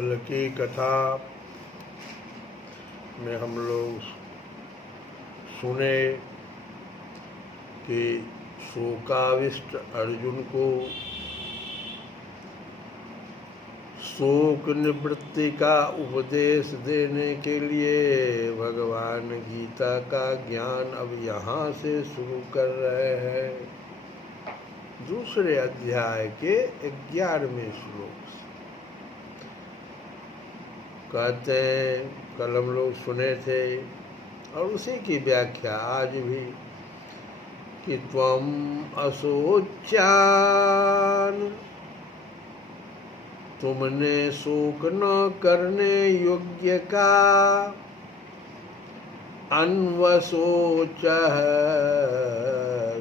कल की कथा में हम लोग सुने कि शोकाविष्ट अर्जुन को शोक निवृत्ति का उपदेश देने के लिए भगवान गीता का ज्ञान अब यहाँ से शुरू कर रहे हैं। दूसरे अध्याय के 11वें श्लोक से कहते हैं, कल हम लोग सुने थे और उसी की व्याख्या आज भी कि त्वम अशोच्यान, तुमने शोक न करने योग्य का अन्वशोच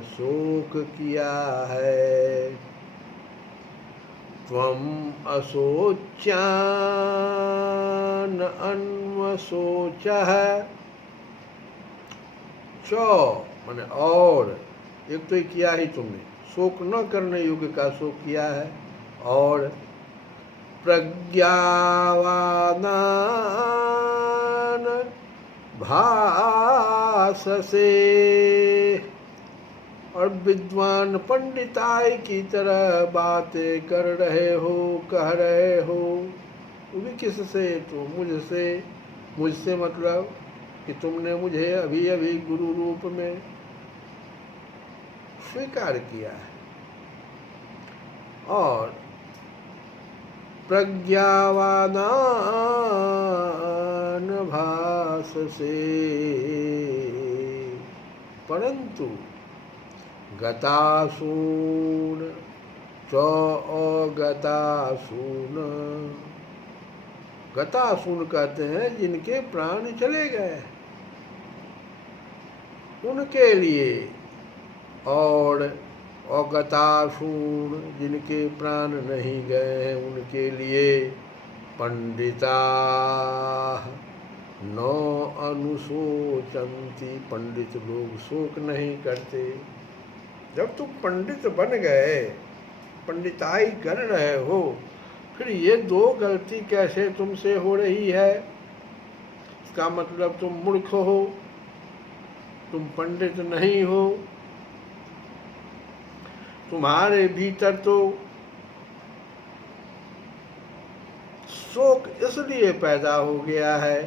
शोक किया है। त्वम अशोच्यान अन्वशोच चौ माने और, एक तो किया ही तुमने, शोक न करने योग्य का शोक किया है, और प्रज्ञावानान भाससे, और विद्वान पंडिताई की तरह बातें कर रहे हो, कह रहे हो। वो भी किससे? तो मुझसे। मुझसे मतलब कि तुमने मुझे अभी अभी गुरु रूप में स्वीकार किया है। और प्रज्ञावानान भाससे, परंतु गतासून च अगतासून, गतासून कहते हैं जिनके प्राण चले गए उनके लिए, और अगतासून जिनके प्राण नहीं गए हैं उनके लिए पंडिता न अनुशोचंती, पंडित लोग शोक नहीं करते। जब तुम पंडित बन गए, पंडिताई कर रहे हो, फिर ये दो गलती कैसे तुमसे हो रही है? इसका मतलब तुम मूर्ख हो, तुम पंडित नहीं हो। तुम्हारे भीतर तो शोक इसलिए पैदा हो गया है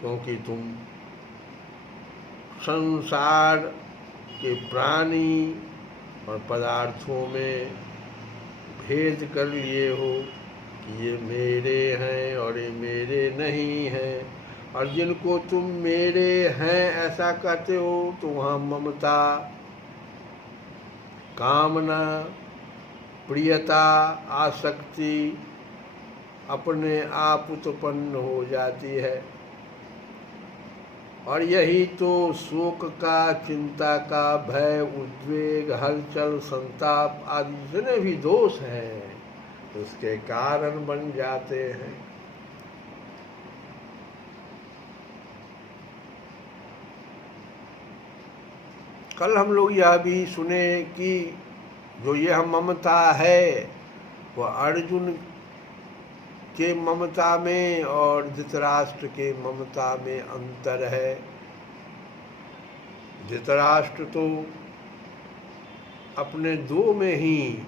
क्योंकि तुम संसार के प्राणी और पदार्थों में भेद कर लिए हो कि ये मेरे हैं और ये मेरे नहीं हैं। और जिनको तुम मेरे हैं ऐसा कहते हो तो वहाँ ममता, कामना, प्रियता, आसक्ति अपने आप उत्पन्न हो जाती है। और यही तो शोक का, चिंता का, भय, उद्वेग, हलचल, संताप आदि जितने भी दोष हैं उसके कारण बन जाते हैं। कल हम लोग यह भी सुने कि जो यह ममता है वह अर्जुन के ममता में और धृतराष्ट्र के ममता में अंतर है। धृतराष्ट्र तो अपने दो में ही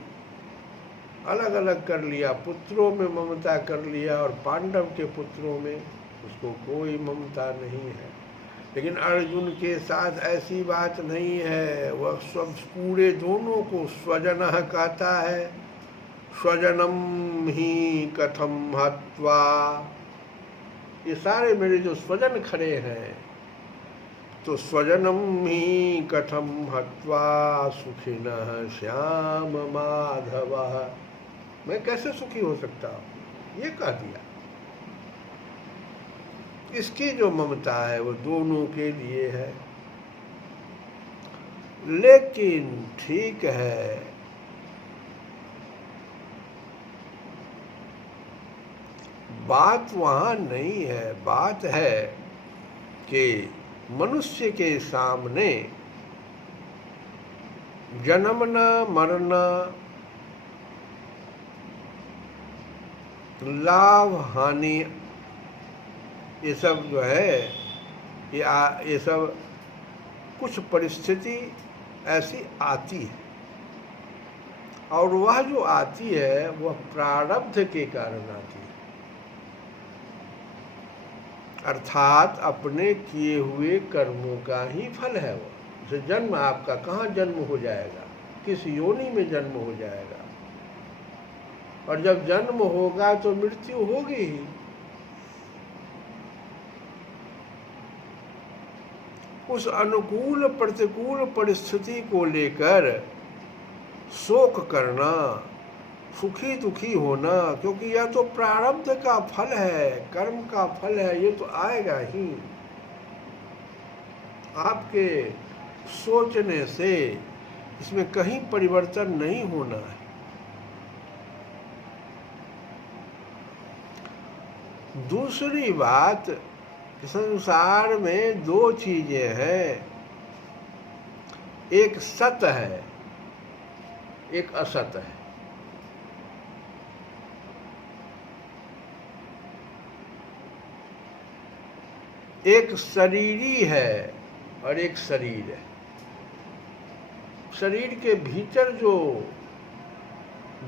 अलग अलग कर लिया, पुत्रों में ममता कर लिया और पांडव के पुत्रों में उसको कोई ममता नहीं है। लेकिन अर्जुन के साथ ऐसी बात नहीं है, वह सब पूरे दोनों को स्वजन कहता है। स्वजनम ही कथम हत्वा, ये सारे मेरे जो स्वजन खड़े हैं तो स्वजनम ही कथम हत्वा सुखिनः श्याम माधव, मैं कैसे सुखी हो सकता हूँ, ये कह दिया। इसकी जो ममता है वो दोनों के लिए है। लेकिन ठीक है, बात वहाँ नहीं है। बात है कि मनुष्य के सामने जन्मना, मरना, लाभ, हानि, ये सब जो है ये सब कुछ परिस्थिति ऐसी आती है, और वह जो आती है वह प्रारब्ध के कारण आती है। अर्थात अपने किए हुए कर्मों का ही फल है वो। जैसे जन्म, आपका कहाँ जन्म हो जाएगा, किस योनि में जन्म हो जाएगा, और जब जन्म होगा तो मृत्यु होगी ही। उस अनुकूल प्रतिकूल परिस्थिति को लेकर शोक करना, सुखी दुखी होना, क्योंकि यह तो प्रारब्ध का फल है, कर्म का फल है, ये तो आएगा ही। आपके सोचने से इसमें कहीं परिवर्तन नहीं होना है। दूसरी बात, संसार में दो चीजें हैं, एक सत है, एक असत है। एक शरीरी है और एक शरीर है। शरीर के भीतर जो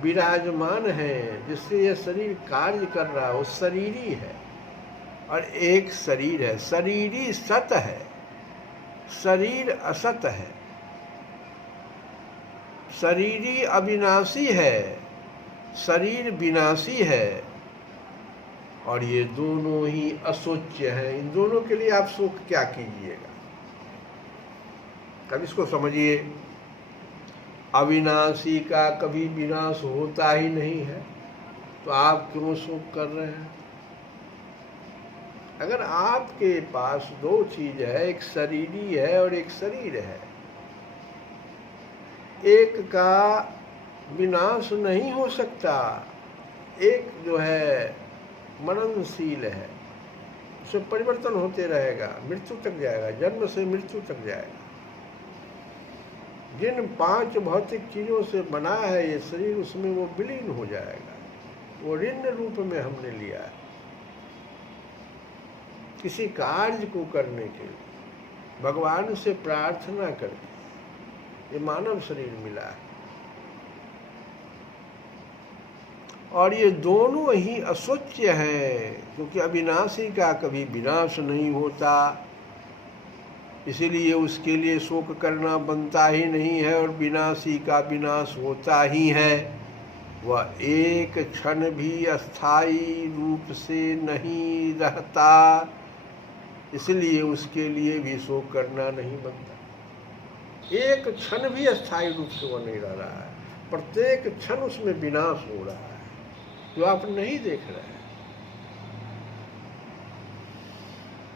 विराजमान है, जिससे यह शरीर कार्य कर रहा है, वो शरीरी है। और एक शरीर है, शरीरी सत है, शरीर असत है। शरीरी अविनाशी है, शरीर विनाशी है, और ये दोनों ही अशोच्य हैं। इन दोनों के लिए आप शोक क्या कीजिएगा? अब इसको समझिए, अविनाशी का कभी विनाश होता ही नहीं है, तो आप क्यों शोक कर रहे हैं? अगर आपके पास दो चीज है, एक शरीरी है और एक शरीर है, एक का विनाश नहीं हो सकता, एक जो है मननशील है, उसमें परिवर्तन होते रहेगा, मृत्यु तक जाएगा, जन्म से मृत्यु तक जाएगा। जिन 5 भौतिक चीजों से बना है ये शरीर, उसमें वो विलीन हो जाएगा। वो ऋण रूप में हमने लिया है किसी कार्य को करने के लिए, भगवान से प्रार्थना करके ये मानव शरीर मिला है। और ये दोनों ही अशोच्य हैं, क्योंकि अविनाशी का कभी विनाश नहीं होता, इसीलिए उसके लिए शोक करना बनता ही नहीं है। और विनाशी का विनाश होता ही है, वह एक क्षण भी अस्थायी रूप से नहीं रहता, इसलिए उसके लिए भी शोक करना नहीं बनता। एक क्षण भी अस्थायी रूप से वह नहीं रह रहा है, प्रत्येक क्षण उसमें विनाश हो रहा है, जो आप नहीं देख रहे हैं।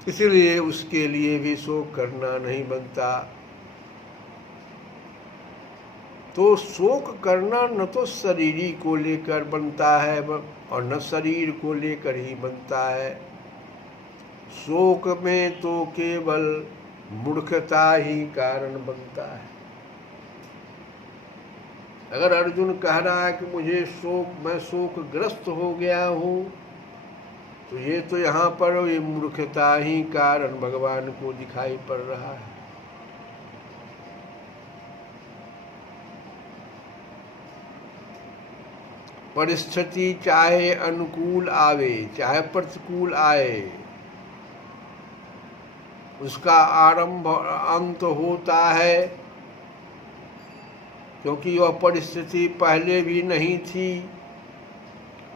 इसलिए उसके लिए भी शोक करना नहीं बनता। तो शोक करना न तो शरीरी को लेकर बनता है और न शरीर को लेकर ही बनता है। शोक में तो केवल मूर्खता ही कारण बनता है। अगर अर्जुन कह रहा है कि मुझे मैं शोकग्रस्त हो गया हूँ, तो ये तो यहाँ पर ये मूर्खता ही कारण भगवान को दिखाई पड़ रहा है। परिस्थिति चाहे अनुकूल आवे चाहे प्रतिकूल आए, उसका आरंभ और अंत होता है, क्योंकि वह परिस्थिति पहले भी नहीं थी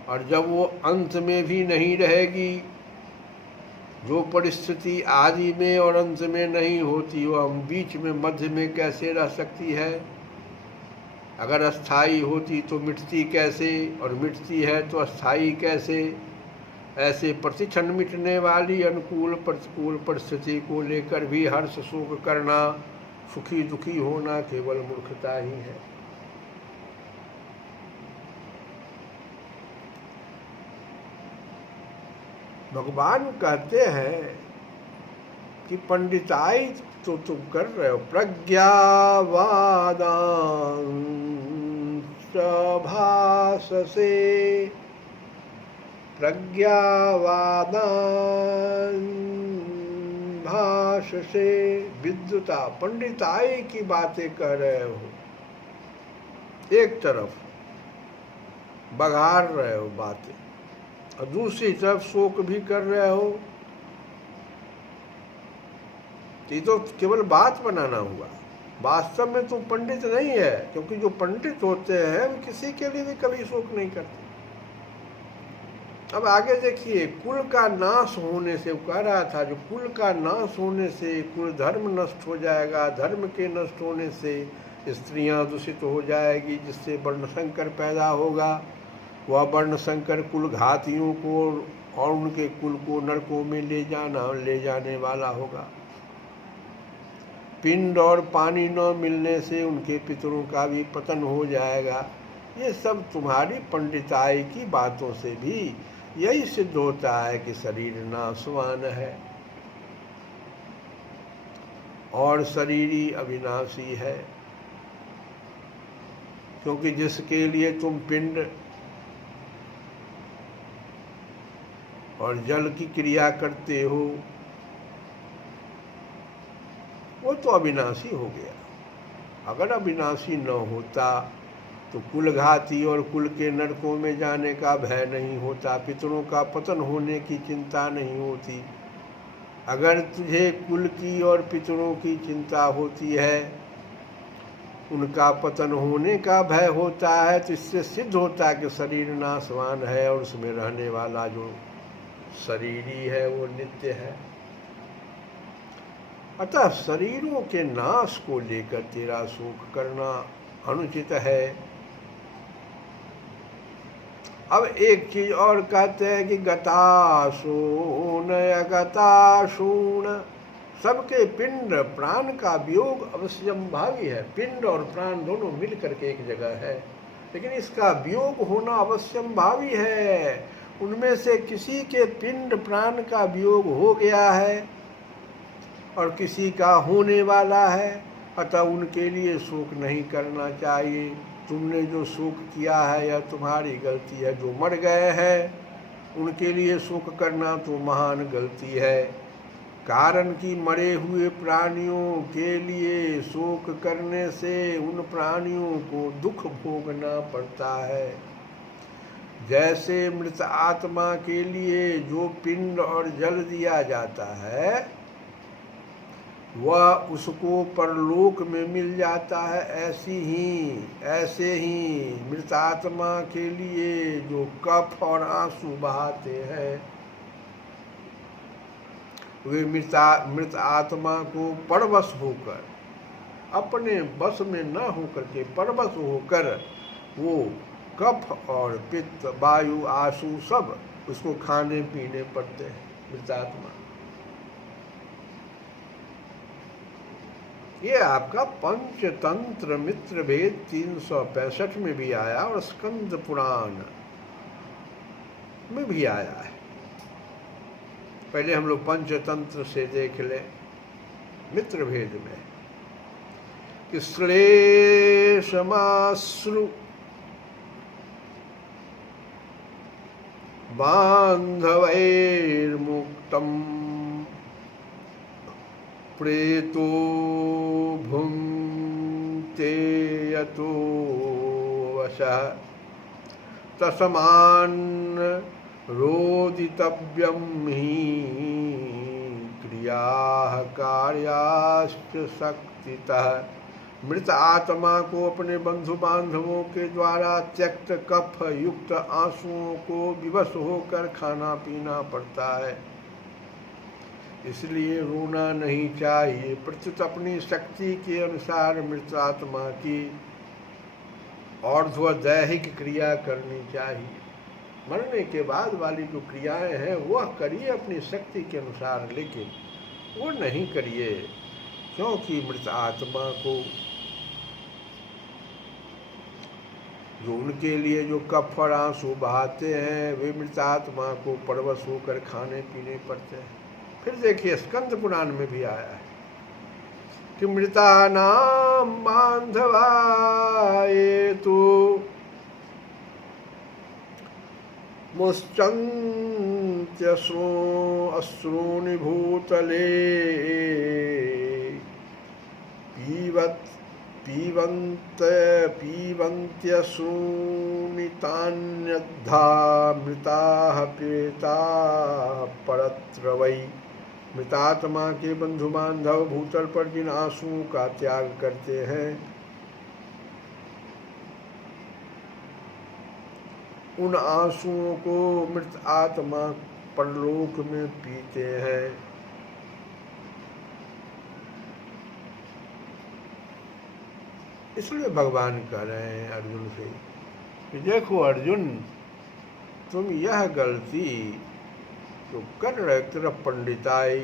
और जब वो अंत में भी नहीं रहेगी। जो परिस्थिति आदि में और अंत में नहीं होती, वो हम बीच में मध्य में कैसे रह सकती है? अगर अस्थाई होती तो मिटती कैसे, और मिटती है तो अस्थाई कैसे? ऐसे प्रतिक्षण मिटने वाली अनुकूल प्रतिकूल परिस्थिति को लेकर भी हर्ष शोक करना, सुखी दुखी होना केवल मूर्खता ही है। भगवान कहते हैं कि पंडिताई तो तुम कर रहे हो, प्रज्ञावादांशभाषसे, प्रज्ञावादांशभाषसे विद्युता, पंडिताई की बातें कह रहे हो, एक तरफ बघार रहे हो बातें और दूसरी तरफ शोक भी कर रहे हो। ये तो केवल बात बनाना हुआ, वास्तव में तो पंडित नहीं है, क्योंकि जो पंडित होते हैं वो किसी के लिए भी कभी शोक नहीं करते। अब आगे देखिए, कुल का नाश होने से, वो कह रहा था जो कुल का नाश होने से कुल धर्म नष्ट हो जाएगा, धर्म के नष्ट होने से स्त्रियां दूषित हो जाएगी, जिससे वर्णशंकर पैदा होगा। वह वर्णशंकर कुल घातियों को और उनके कुल को नरकों में ले जाने वाला होगा। पिंड और पानी न मिलने से उनके पितरों का भी पतन हो जाएगा। ये सब तुम्हारी पंडिताई की बातों से भी यही सिद्ध होता है कि शरीर नाशवान है और शरीर ही अविनाशी है। क्योंकि जिसके लिए तुम पिंड और जल की क्रिया करते हो वो तो अविनाशी हो गया। अगर अविनाशी न होता तो कुलघाती और कुल के नरकों में जाने का भय नहीं होता, पितरों का पतन होने की चिंता नहीं होती। अगर तुझे कुल की और पितरों की चिंता होती है, उनका पतन होने का भय होता है, तो इससे सिद्ध होता है कि शरीर नाशवान है और उसमें रहने वाला जो शरीरी है वो नित्य है। अतः शरीरों के नाश को लेकर तेरा शोक करना अनुचित है। अब एक चीज और कहते हैं कि गताशून अगताशून, सबके पिंड प्राण का वियोग अवश्यंभावी है। पिंड और प्राण दोनों मिल करके एक जगह है, लेकिन इसका वियोग होना अवश्यंभावी है। उनमें से किसी के पिंड प्राण का वियोग हो गया है और किसी का होने वाला है, अतः उनके लिए शोक नहीं करना चाहिए। तुमने जो शोक किया है यह तुम्हारी गलती है। जो मर गए हैं उनके लिए शोक करना तो महान गलती है, कारण कि मरे हुए प्राणियों के लिए शोक करने से उन प्राणियों को दुख भोगना पड़ता है। जैसे मृत आत्मा के लिए जो पिंड और जल दिया जाता है वह उसको परलोक में मिल जाता है, ऐसे ही मृत आत्मा के लिए जो कफ और आंसू बहाते हैं वे मृत आत्मा को परवश होकर, अपने बस में न होकर के परवश होकर वो कफ और पित्त वायु आंसू सब उसको खाने पीने पड़ते हैं। मृत आत्मा ये आपका पंचतंत्र मित्र भेद 365 में भी आया और स्कंद पुराण में भी आया है। पहले हम लोग पंचतंत्र से देख लें मित्र भेद में कि श्लेषमाश्रु बांधवैर्मुक्तम प्रेतो भुंक्ते यतो वशः तस्मान् रोदितव्यं हि क्रियाः कार्याश्च शक्तितः। मृत आत्मा को अपने बंधु बांधवों के द्वारा त्यक्त कफ युक्त आंसुओं को विवश होकर खाना पीना पड़ता है, इसलिए रोना नहीं चाहिए। प्रत्युत अपनी शक्ति के अनुसार मृत आत्मा की और्ध्वदैहिक क्रिया करनी चाहिए। मरने के बाद वाली जो क्रियाएं हैं वह करिए अपनी शक्ति के अनुसार, लेकिन वो नहीं करिए, क्योंकि मृत आत्मा को जो उनके लिए जो कफ और आंसू बहाते हैं वे मृत आत्मा को परवश होकर खाने पीने पड़ते हैं। फिर देखिए स्कंद पुराण में भी आया है कि मृतानां बांधवायेतु मुश्चन्त्यश्रूणि भूतले पीबन्त्यश्रूणि तान्यद्धा मृताः प्रेताः परत्र वै। मृतात्मा के बंधु बांधव भूतल पर जिन आंसुओं का त्याग करते हैं उन आंसुओं को मृत आत्मा परलोक में पीते हैं। इसलिए भगवान कह रहे हैं अर्जुन से कि देखो अर्जुन, तुम यह गलती तो कर रहे, तरफ पंडिताई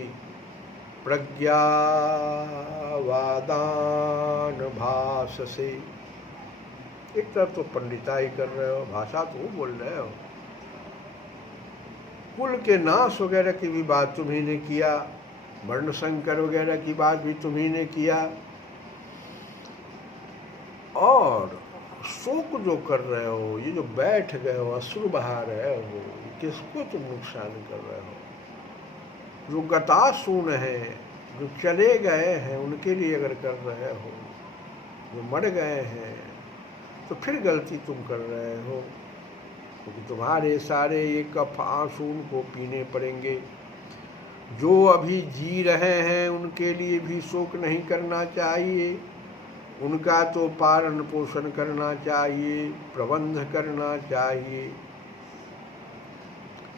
प्रज्ञावादान भाष से, एक तरफ तो पंडिताई कर रहे हो, भाषा तो बोल रहे हो, कुल के नाश वगैरह की भी बात तुम्ही ने किया, वर्ण संकर वगैरह की बात भी तुम्ही ने किया, और शोक जो कर रहे हो, ये जो बैठ गए हो, अश्रु बहा रहे हो, किसको तुम नुकसान कर रहे हो? जो गतासून है, जो चले गए हैं, उनके लिए अगर कर रहे हो, जो मर गए हैं, तो फिर गलती तुम कर रहे हो, क्योंकि तुम्हारे सारे ये कफ आंसू उनको पीने पड़ेंगे। जो अभी जी रहे हैं उनके लिए भी शोक नहीं करना चाहिए, उनका तो पालन पोषण करना चाहिए, प्रबंध करना चाहिए।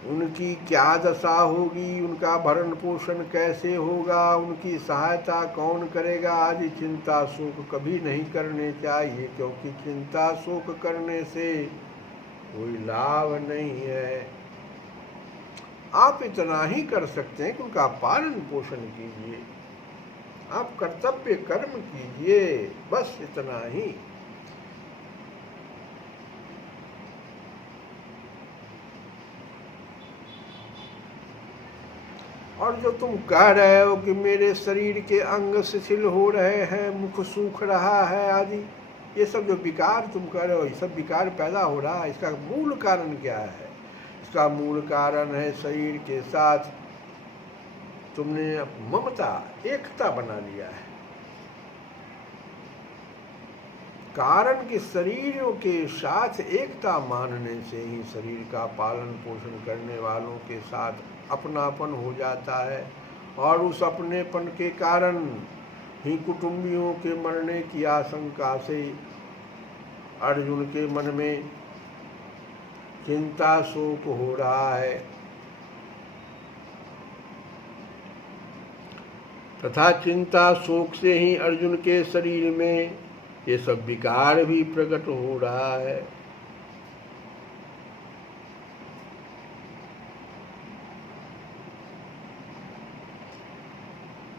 उनकी क्या दशा होगी, उनका भरण पोषण कैसे होगा, उनकी सहायता कौन करेगा, आदि चिंता शोक कभी नहीं करने चाहिए, क्योंकि चिंता शोक करने से कोई लाभ नहीं है। आप इतना ही कर सकते हैं कि उनका पालन पोषण कीजिए, आप कर्तव्य कर्म कीजिए, बस इतना ही। और जो तुम कह रहे हो कि मेरे शरीर के अंग शिथिल हो रहे हैं, मुख सूख रहा है आदि, ये सब जो विकार तुम कह रहे हो, ये सब विकार पैदा हो रहा है, इसका मूल कारण क्या है? इसका मूल कारण है शरीर के साथ तुमने ममता, एकता बना लिया है। कारण कि शरीरों के साथ एकता मानने से ही शरीर का पालन पोषण करने वालों के साथ अपनापन हो जाता है, और उस अपनेपन के कारण ही कुटुंबियों के मरने की आशंका से अर्जुन के मन में चिंता शोक हो रहा है, तथा चिंता शोक से ही अर्जुन के शरीर में ये सब विकार भी प्रकट हो रहा है।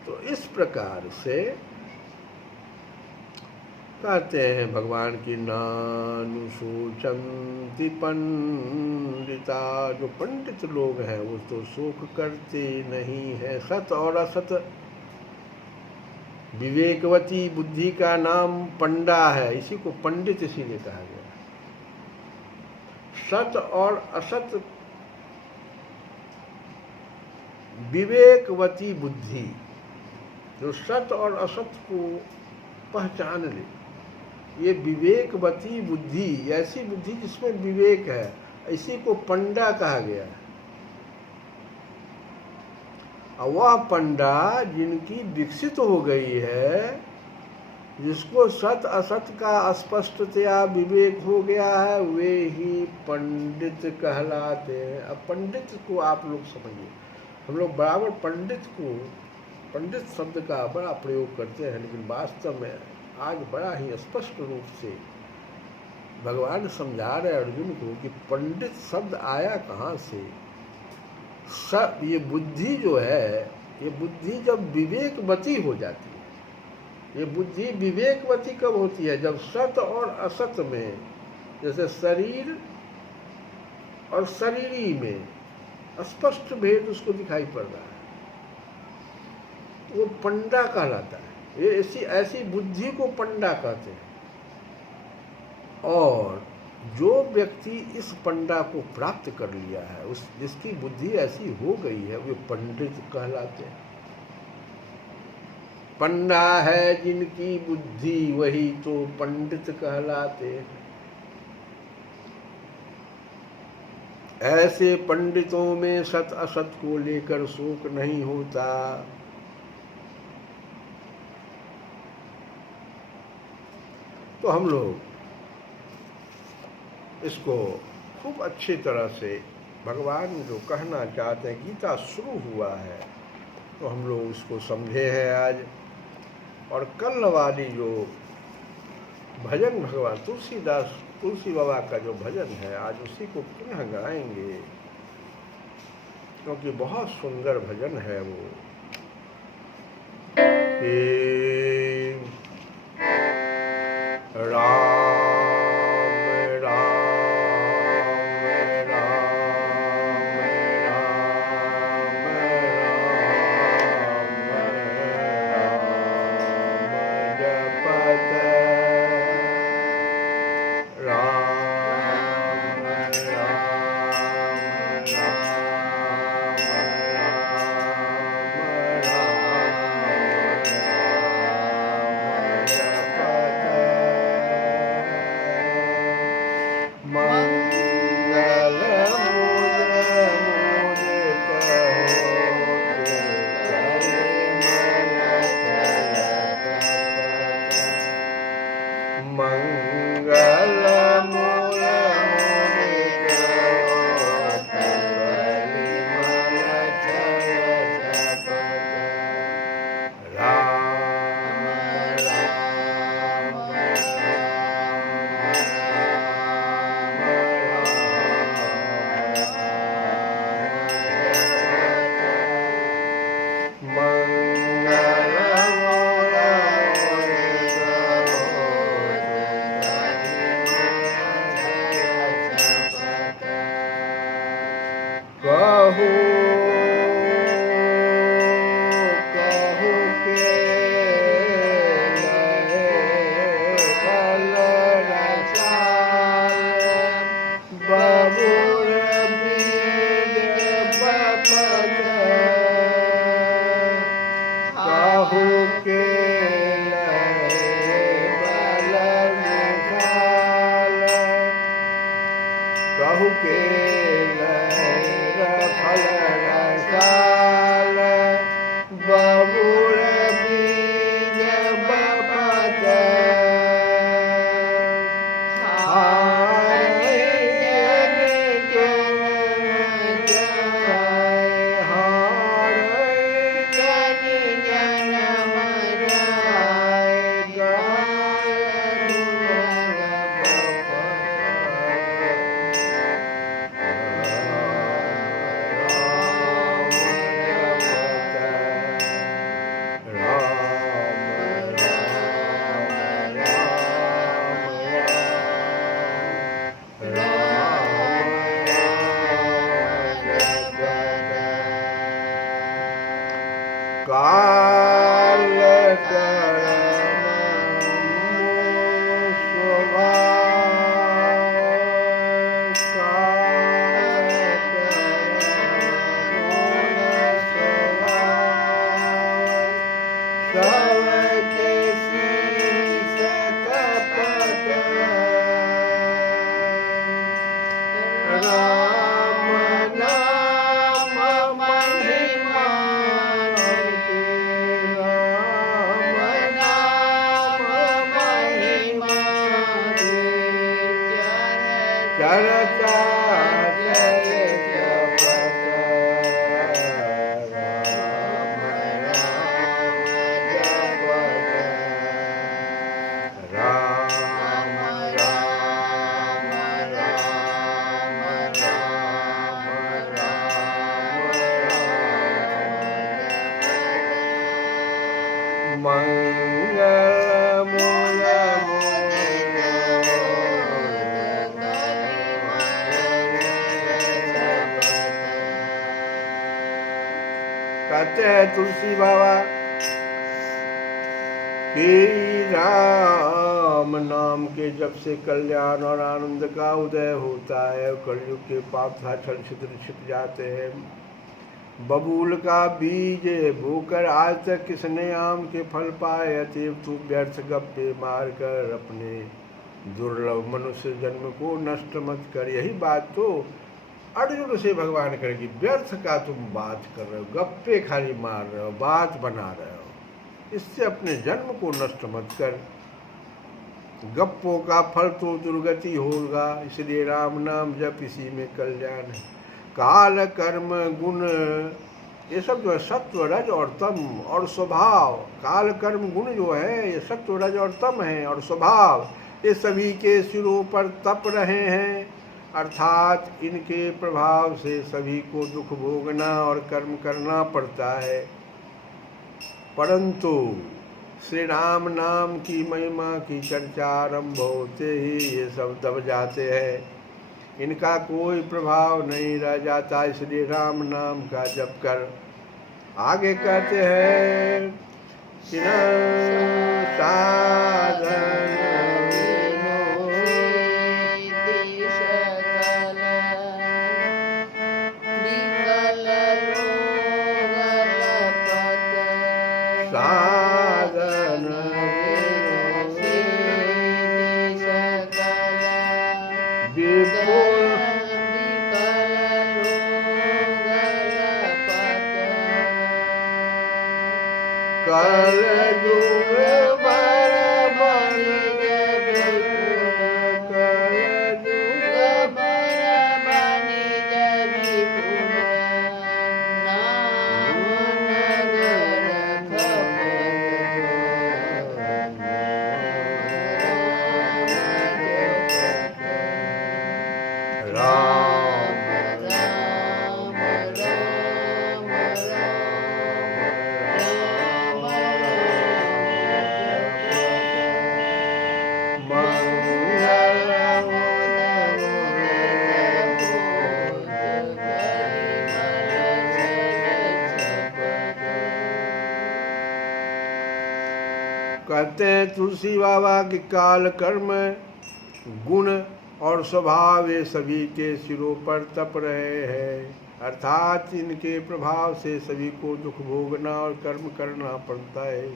तो इस प्रकार से कहते हैं भगवान की नानुशोचन्ति पंडिता, जो पंडित लोग हैं वो तो शोक करते नहीं है। सत और असत, विवेकवती बुद्धि का नाम पंडा है, इसी को पंडित इसीलिए कहा गया। सत और असत, विवेकवती बुद्धि, जो सत और असत को पहचान ले, ये विवेकवती बुद्धि, ऐसी बुद्धि जिसमें विवेक है, इसी को पंडा कहा गया है। और वह पंडा जिनकी विकसित हो गई है, जिसको सत असत का स्पष्टतया विवेक हो गया है, वे ही पंडित कहलाते हैं। अब पंडित को आप लोग समझिए, हम लोग बराबर पंडित को, पंडित शब्द का बड़ा प्रयोग करते हैं, लेकिन वास्तव में आज बड़ा ही स्पष्ट रूप से भगवान समझा रहे अर्जुन को कि पंडित शब्द आया कहाँ से। सब ये बुद्धि जो है, ये बुद्धि जब विवेकवती हो जाती है। ये बुद्धि विवेकवती कब होती है? जब सत और असत में, जैसे शरीर और शरीरी में स्पष्ट भेद उसको दिखाई पड़ रहा है, वो पंडा कहलाता है। ये ऐसी बुद्धि को पंडा कहते हैं। और जो व्यक्ति इस पंडा को प्राप्त कर लिया है, उस जिसकी बुद्धि ऐसी हो गई है, वे पंडित कहलाते हैं। पंडा है जिनकी बुद्धि, वही तो पंडित कहलाते हैं। ऐसे पंडितों में सत असत को लेकर शोक नहीं होता। तो हम लोग इसको खूब अच्छी तरह से भगवान जो कहना चाहते हैं, गीता शुरू हुआ है तो हम लोग उसको समझे हैं आज। और कल वाली जो भजन भगवान तुलसी बाबा का जो भजन है, आज उसी को पुनः गाएंगे, क्योंकि बहुत सुंदर भजन है वो। राम कहते हैं तुलसी बाबा कि राम नाम के जब से कल्याण और आनंद का उदय होता है, कलयुग के पाप छल छिद्र छिप जाते हैं। बबूल का बीज बोकर आज तक किसने आम के फल पाए, अतएव तू व्यर्थ गप्पे मार कर अपने दुर्लभ मनुष्य जन्म को नष्ट मत कर। यही बात तो अर्जुन से भगवान करेगी, व्यर्थ का तुम बात कर रहे हो, गप्पे खाली मार रहे हो, बात बना रहे हो, इससे अपने जन्म को नष्ट मत कर। गप्पों का फल तो दुर्गति होगा, इसलिए राम नाम जप इसी में कल्याण है। काल कर्म गुण ये सब जो है सत्व रज और तम और स्वभाव, काल कर्म गुण जो है ये सत्व रज और तम है, और स्वभाव ये सभी के सिरों पर तप रहे हैं, अर्थात इनके प्रभाव से सभी को दुख भोगना और कर्म करना पड़ता है। परंतु श्री राम नाम की महिमा की चर्चा आरंभ होते ही ये सब दब जाते हैं, इनका कोई प्रभाव नहीं रह जाता, इसलिए राम नाम का जप कर। आगे कहते हैं साधन कल युग बर बनि जय विपुल, कल युग बर बनि जय विपुल, नाम नगर खपत राम राम राम कहते हैं तुलसी बाबा के काल कर्म गुण और स्वभाव ये सभी के सिरों पर तप रहे हैं, अर्थात इनके प्रभाव से सभी को दुख भोगना और कर्म करना पड़ता है।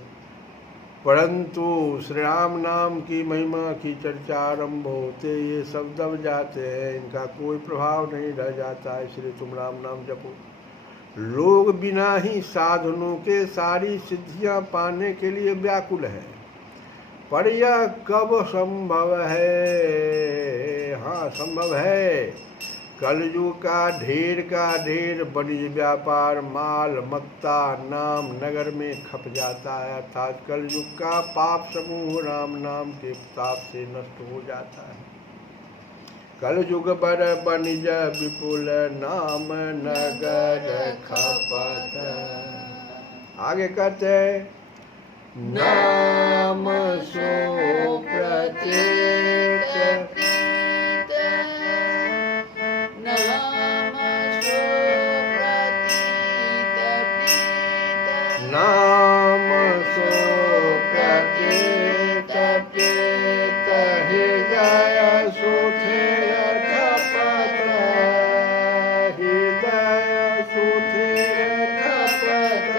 परंतु श्री राम नाम की महिमा की चर्चा आरंभ होते ये सब दब जाते हैं, इनका कोई प्रभाव नहीं रह जाता, इसलिए तुम राम नाम जपो। लोग बिना ही साधनों के सारी सिद्धियां पाने के लिए व्याकुल हैं, पर यह कब संभव है? हाँ संभव है। कलयुग का ढेर वाणिज्य व्यापार माल मत्ता नाम नगर में खप जाता है, अर्थात कलयुग का पाप समूह राम नाम के प्रताप से नष्ट हो जाता है। कलयुग बर वाणिज्य विपुल नाम नगर खपत। आगे कहते हैं नाम सो प्रतीत, नाम सो प्रतीत प्रीत हृदय सुथिर खपत, हृदय सुथिर खपत,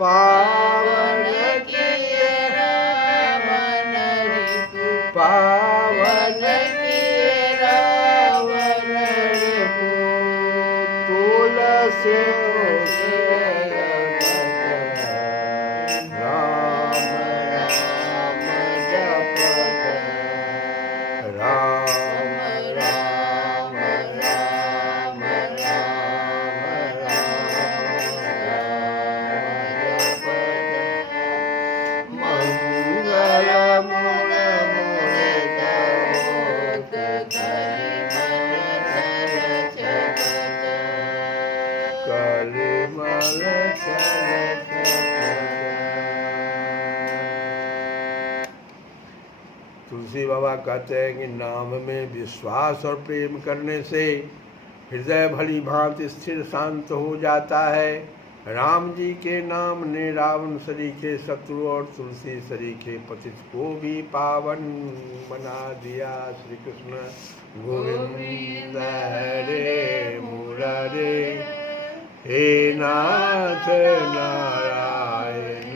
पावन किए रावण रिपु, पावन किए रावण रिपु, तुलसी तुलसी बाबा कहते हैं कि नाम में विश्वास और प्रेम करने से हृदय भली भांति स्थिर शांत हो जाता है। राम जी के नाम ने रावण सरीखे शत्रु और तुलसी सरीखे पतित को भी पावन बना दिया। श्री कृष्ण गोविंद हरे मुरारे, हे नाथ नारायण।